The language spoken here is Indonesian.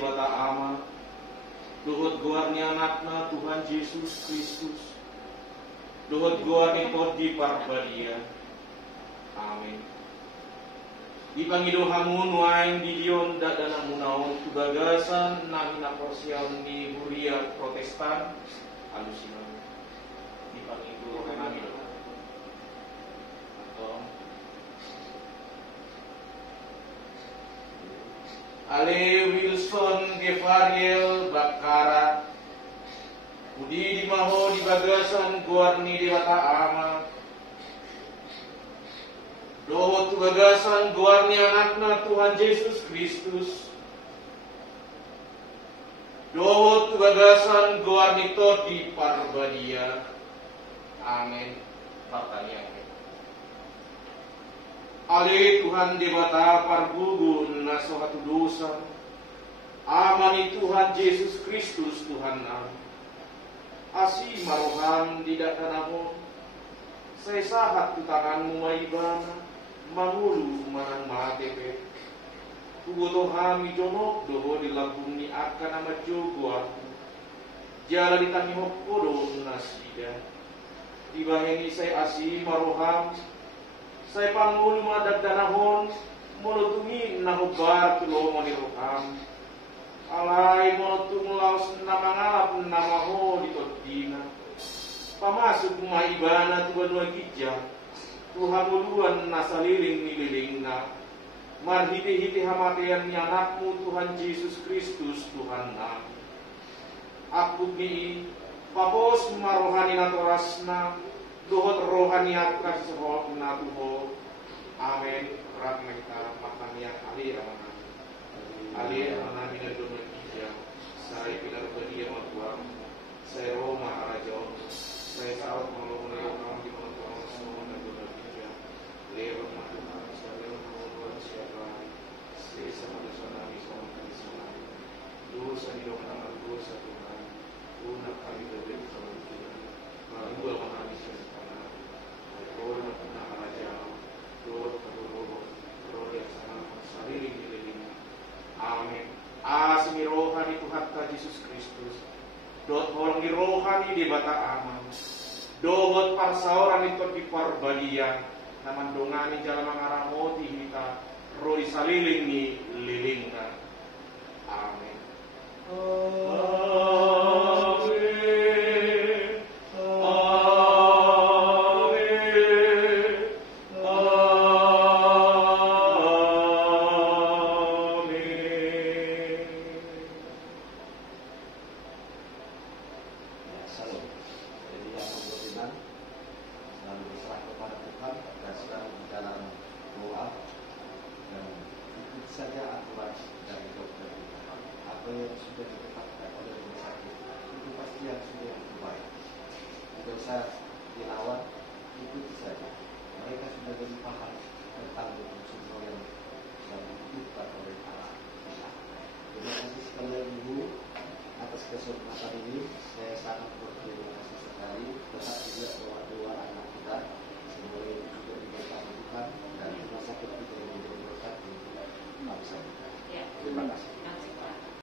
bata ama, dohot guarni anakna Tuhan Yesus Kristus, dohot guarni tot di parbadia. Amin. Di pangidohamun waing di dion dadana munaon tugagasan namina porsial ni Huria Protestan alusinan. Di pangidohamun namin. Atau Ale Wilson Gevariel Bakara Budi di maho di bagasan guarni di bata ama, dohot bagasan guarni anakna Tuhan Yesus Kristus, dohot bagasan guarni tot di parbadia. Amin. Pertanyaan. Ale Tuhan debata pargugun na suatu dosa. Amani Tuhan Yesus Kristus Tuhan nam. Asi marohan tidak tanahmu. Saya sahat tu tanganmu maibana. Mangulu manang matepe. Kugoto hami jonok doho di lambung ni akan nama jogo aku. Jala di tangi hokodo nasida. Dibaheni saya asi marohan. Saya pangulu madag danahon, molotungi nahubar tulo maniroham. Alay molotung laos namangalap namaho di totina. Pamasuk maibana tuan wajijah, tuhamuluan nasaliling nililing na. Marhiti-hiti hamatean ni anakmu Tuhan Yesus Kristus Tuhan na. Aku ni papos marohani natorasna. Dohot rohaniat kasih seholt natuho. Amin. Ratna kita makanya ali ramana. Ali ramana mina dono kija. Saya pilar bedia matuam. Saya Roma arajo. Saya saat mengelomoni orang di mana semua dan dono kija. Lewat mata saya lewat mengelomoni siapa. Saya sama dosa sama kali sama. Dosa di dalam dosa Tuhan. Una kali berbeda sama Tuhan. Dua menangis. Amin. Asmi rohani Tuhan Yesus Kristus. Dot orang di rohani di bata aman. Dohot parsaoran itu di parbadia. Naman dongani jalan mengaramoti kita. Roi saliling ni lilingkan. Amin. Saya